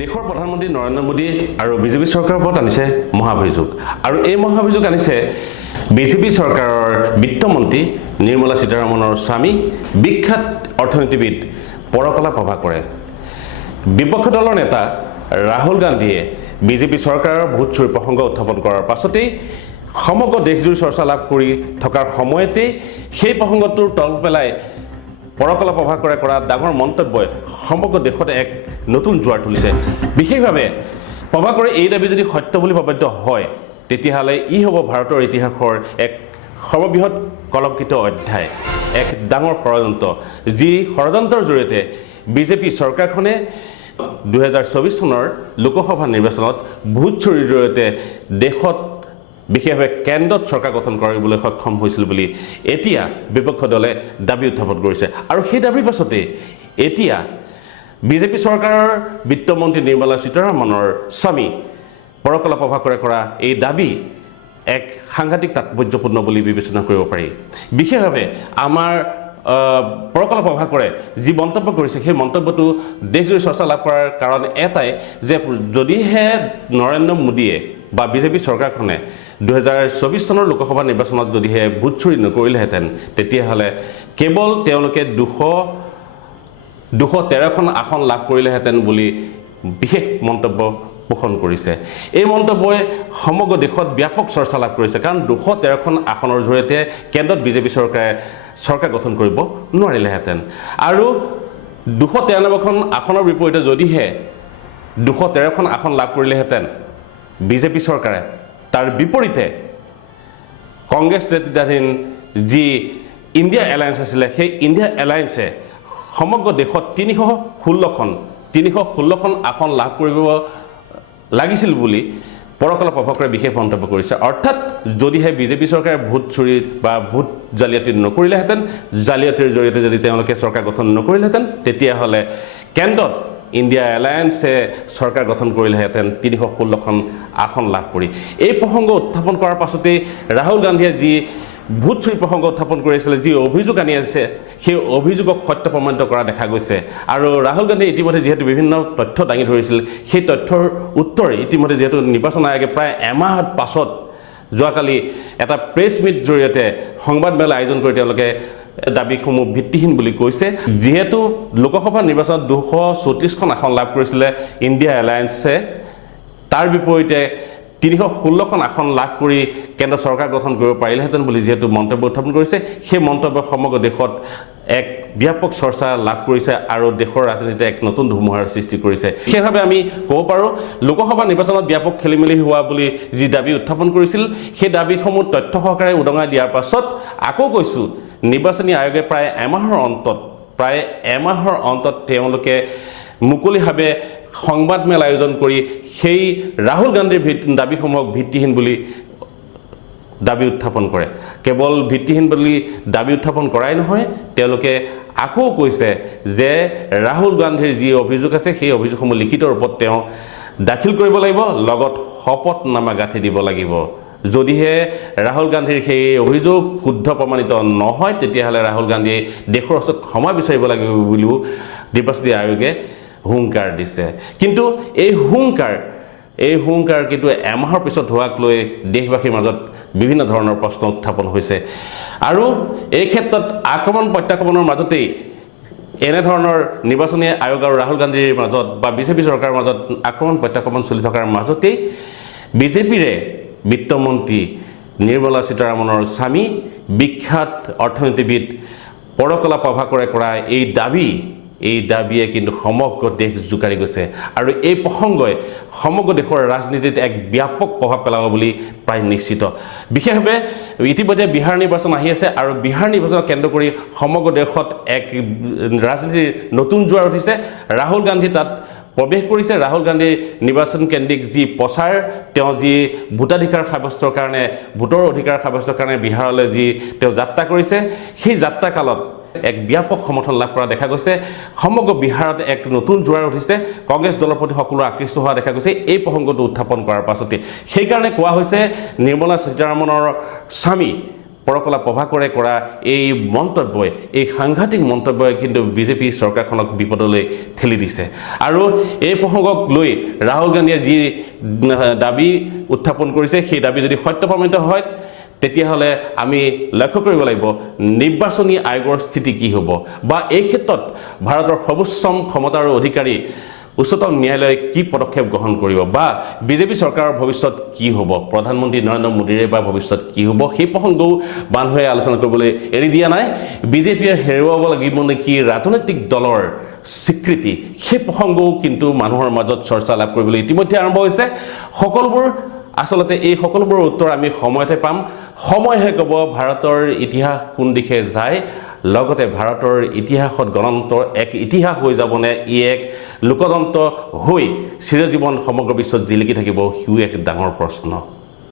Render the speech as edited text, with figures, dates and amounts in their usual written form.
দেশৰ প্ৰধানমন্ত্ৰী নৰেন্দ্ৰ মোদী আৰু বিজেপি চৰকাৰৰ ওপৰত আনিছে মহাভিযোগ আৰু এই মহাভিযোগ আনিছে বিজেপি চৰকাৰৰ বিত্তমন্ত্ৰী নিৰ্মলা সীতাৰামনৰ স্বামী বিখ্যাত অৰ্থনীতিবিদ পৰকলা প্ৰভাকৰে বিপক্ষ দলৰ নেতা ৰাহুল গান্ধীয়ে বিজেপি চৰকাৰৰ ভোট চুৰি প্ৰসংগ উত্থাপন কৰাৰ পাছতেই সমগ্ৰ দেশজুৰি চৰ্চা লাভ কৰি থকাৰ সময়তেই সেই প্ৰসংগটোৰ তল পেলাই পৰকলা প্ৰভাকৰে কৰা ডাঙৰ মন্তব্যই সমগ্ৰ দেশত এক নতুন জোৱাৰ তুলিছে। বিশেষভাৱে প্ৰভাকৰে এই দাবী যদি সত্য বুলি প্ৰমাণিত হয় তেতিয়াহ'লে ই হ'ব ভাৰতৰ ইতিহাসৰ এক সৰ্ববৃহৎ কলংকিত অধ্যায়, এক ডাঙৰ ষড়যন্ত্ৰ, যি ষড়যন্ত্ৰৰ জৰিয়তে বিজেপি চৰকাৰখনে 2024 চনৰ লোকসভা নিৰ্বাচনত ভোট চুৰিৰ জৰিয়তে দেশত বিশেষভাৱে কেন্দ্ৰত চৰকাৰ গঠন কৰিবলৈ সক্ষম হৈছিল বুলি এতিয়া বিপক্ষ দলে দাবী উত্থাপন কৰিছে আৰু সেই দাবীৰ পাছতে এতিয়া বিজেপি চৰকাৰৰ বিত্তমন্ত্ৰী নিৰ্মলা সীতাৰামনৰ স্বামী পৰকলা প্ৰভাকৰে কৰা এই দাবী এক সাংঘাতিক তাৎপৰ্যপূৰ্ণ বুলি বিবেচনা কৰিব পাৰি। বিশেষভাৱে আমাৰ পৰকলা প্ৰভাকৰে যি মন্তব্য কৰিছে সেই মন্তব্যটো দেশজুৰি চৰ্চা লাভ কৰাৰ কাৰণ এটাই যে যদিহে নৰেন্দ্ৰ মোদীয়ে বা বিজেপি চৰকাৰখনে 2024 চনৰ লোকসভা নিৰ্বাচনত যদিহে ভোট চুৰি নকৰিলেহেঁতেন তেতিয়াহ'লে কেৱল তেওঁলোকে 213খন আসন লাভ কৰিলেহেঁতেন বুলি বিশেষ মন্তব্য পোষণ কৰিছে। এই মন্তব্যই সমগ্ৰ দেশত ব্যাপক চৰ্চা লাভ কৰিছে কাৰণ 213খন আসনৰ জৰিয়তে কেন্দ্ৰত বিজেপি চৰকাৰে চৰকাৰ গঠন কৰিব নোৱাৰিলেহেঁতেন আৰু 293খন আসনৰ বিপৰীতে যদিহে 213খন আসন লাভ কৰিলেহেঁতেন বিজেপি চৰকাৰে তাৰ বিপৰীতে কংগ্ৰেছ নেতৃত্বাধীন যি ইণ্ডিয়া এলায়েন্স আছিলে সেই ইণ্ডিয়া এলায়েন্সে সমগ্ৰ দেশত 316খন আসন লাভ কৰিব লাগিছিল বুলি পৰকলা প্ৰভাকৰে বিশেষ মন্তব্য কৰিছে। অৰ্থাৎ যদিহে বিজেপি চৰকাৰে ভোট চুৰি বা ভোট জালিয়াতি নকৰিলেহেঁতেন, জালিয়াতিৰ জৰিয়তে যদি তেওঁলোকে চৰকাৰ গঠন নকৰিলেহেঁতেন তেতিয়াহ'লে কেন্দ্ৰত ইণ্ডিয়া এলায়েন্সে চৰকাৰ গঠন কৰিলেহেঁতেন 316খন আসন লাভ কৰি। এই প্ৰসংগ উত্থাপন কৰাৰ পাছতেই ৰাহুল গান্ধীয়ে যি ভোট চুৰি প্ৰসংগ উত্থাপন কৰিছিলে, যি অভিযোগ আনি আছে সেই অভিযোগক সত্য প্ৰমাণিত কৰা দেখা গৈছে আৰু ৰাহুল গান্ধীয়ে ইতিমধ্যে যিহেতু বিভিন্ন তথ্য দাঙি ধৰিছিল সেই তথ্যৰ উত্তৰ ইতিমধ্যে যিহেতু নিৰ্বাচন আয়োগে প্ৰায় এমাহ পাছত যোৱাকালি এটা প্ৰেছ মিট জৰিয়তে সংবাদমেল আয়োজন কৰি তেওঁলোকে দাবীসমূহ ভিত্তিহীন বুলি কৈছে। যিহেতু লোকসভা নিৰ্বাচনত 234খন আসন লাভ কৰিছিলে ইণ্ডিয়া এলায়েন্সে, তাৰ বিপৰীতে 316খন আসন লাভ কৰি কেন্দ্ৰ চৰকাৰ গঠন কৰিব পাৰিলেহেঁতেন বুলি যিহেতু মন্তব্য উত্থাপন কৰিছে, সেই মন্তব্য সমগ্ৰ দেশত এক ব্যাপক চৰ্চা লাভ কৰিছে আৰু দেশৰ ৰাজনীতিত এক নতুন ধুমুহাৰ সৃষ্টি কৰিছে। সেইভাৱে আমি ক'ব পাৰোঁ লোকসভা নিৰ্বাচনত ব্যাপক খেলিমেলি হোৱা বুলি যি দাবী উত্থাপন কৰিছিল সেই দাবীসমূহ তথ্য সহকাৰে উদঙাই দিয়াৰ পাছত আকৌ কৈছোঁ নিৰ্বাচনী আয়োগে প্ৰায় এমাহৰ অন্তত তেওঁলোকে মুকলিভাৱে সংবাদমেল আয়োজন কৰি সেই ৰাহুল গান্ধীৰ দাবীসমূহক ভিত্তিহীন বুলি দাবী উত্থাপন কৰে। কেৱল ভিত্তিহীন বুলি দাবী উত্থাপন কৰাই নহয়, তেওঁলোকে আকৌ কৈছে যে ৰাহুল গান্ধীৰ যি অভিযোগ আছে সেই অভিযোগসমূহ লিখিত ৰূপত তেওঁ দাখিল কৰিব লাগিব, লগত শপতনামা গাঁঠি দিব লাগিব। যদিহে ৰাহুল গান্ধীৰ সেই অভিযোগ শুদ্ধ প্ৰমাণিত নহয় তেতিয়াহ'লে ৰাহুল গান্ধীয়ে দেশৰ ওচৰত ক্ষমা বিচাৰিব লাগিব বুলিও নিৰ্বাচনী আয়োগে হুংকাৰ দিছে। কিন্তু এই হুংকাৰ কিন্তু এমাহৰ পিছত হোৱাক লৈ দেশবাসীৰ মাজত বিভিন্ন ধৰণৰ প্ৰশ্ন উত্থাপন হৈছে আৰু এই ক্ষেত্ৰত আক্ৰমণ প্ৰত্যাক্ৰমণৰ মাজতেই এনেধৰণৰ নিৰ্বাচনী আয়োগ আৰু ৰাহুল গান্ধীৰ মাজত বা বিজেপি চৰকাৰৰ মাজত আক্ৰমণ প্ৰত্যাক্ৰমণ চলি থকাৰ মাজতেই বিজেপিৰে বিত্তমন্ত্ৰী নিৰ্মলা সীতাৰামনৰ স্বামী বিখ্যাত অৰ্থনীতিবিদ পৰকলা প্ৰভাকৰে কৰা এই দাবীয়ে কিন্তু সমগ্ৰ দেশ জোকাৰি গৈছে আৰু এই প্ৰসংগই সমগ্ৰ দেশৰ ৰাজনীতিত এক ব্যাপক প্ৰভাৱ পেলাব বুলি প্ৰায় নিশ্চিত। বিশেষভাৱে ইতিমধ্যে বিহাৰ নিৰ্বাচন আহি আছে আৰু বিহাৰ নিৰ্বাচনক কেন্দ্ৰ কৰি সমগ্ৰ দেশত এক ৰাজনীতিৰ নতুন জোৱাৰ উঠিছে। ৰাহুল গান্ধী তাত প্ৰৱেশ কৰিছে। ৰাহুল গান্ধীৰ নিৰ্বাচন কেন্দ্ৰিক যি প্ৰচাৰ, তেওঁ যি ভোটৰ অধিকাৰ সাব্যস্তৰ কাৰণে বিহাৰলৈ যি তেওঁ যাত্ৰা কৰিছে, সেই যাত্ৰা কালত এক ব্যাপক সমৰ্থন লাভ কৰা দেখা গৈছে। সমগ্ৰ বিহাৰত এক নতুন জোৱাৰ উঠিছে, কংগ্ৰেছ দলৰ প্ৰতি সকলো আকৃষ্ট হোৱা দেখা গৈছে এই প্ৰসংগটো উত্থাপন কৰাৰ পাছতে। সেইকাৰণে কোৱা হৈছে নিৰ্মলা সীতাৰামনৰ স্বামী পৰকলা প্ৰভাকৰে কৰা এই মন্তব্যই এই সাংঘাতিক মন্তব্যই কিন্তু বিজেপি চৰকাৰখনক বিপদলৈ ঠেলি দিছে আৰু এই প্ৰসংগক লৈ ৰাহুল গান্ধীয়ে যি দাবী উত্থাপন কৰিছে সেই দাবী যদি সত্য প্ৰমাণিত হয় তেতিয়াহ'লে আমি লক্ষ্য কৰিব লাগিব নিৰ্বাচনী আয়োগৰ স্থিতি কি হ'ব বা এই ক্ষেত্ৰত ভাৰতৰ সৰ্বোচ্চ ক্ষমতাৰ অধিকাৰী উচ্চতম ন্যায়ালয়ে কি পদক্ষেপ গ্ৰহণ কৰিব বা বিজেপি চৰকাৰৰ ভৱিষ্যত কি হ'ব প্ৰধানমন্ত্ৰী নৰেন্দ্ৰ মোদীৰে বা ভৱিষ্যত কি হ'ব সেই প্ৰসংগও মানুহে আলোচনা কৰিবলৈ এৰি দিয়া নাই বিজেপিয়ে হেৰুৱাব লাগিব নেকি ৰাজনৈতিক দলৰ স্বীকৃতি সেই প্ৰসংগও কিন্তু মানুহৰ মাজত চৰ্চা লাভ কৰিবলৈ ইতিমধ্যে আৰম্ভ হৈছে সকলোবোৰ আসলতে এই সকলোবোৰ উত্তৰ আমি সময়তে পাম সময়হে ক'ব ভাৰতৰ ইতিহাস কোন দিশে যায় লগতে ভাৰতৰ ইতিহাসত গণতন্ত্ৰৰ এক ইতিহাস হৈ যাবনে ই এক লোকতন্ত্ৰ হৈ চিৰজীৱন সমগ্ৰ বিশ্বত জিলিকি থাকিব সিও এক ডাঙৰ প্ৰশ্ন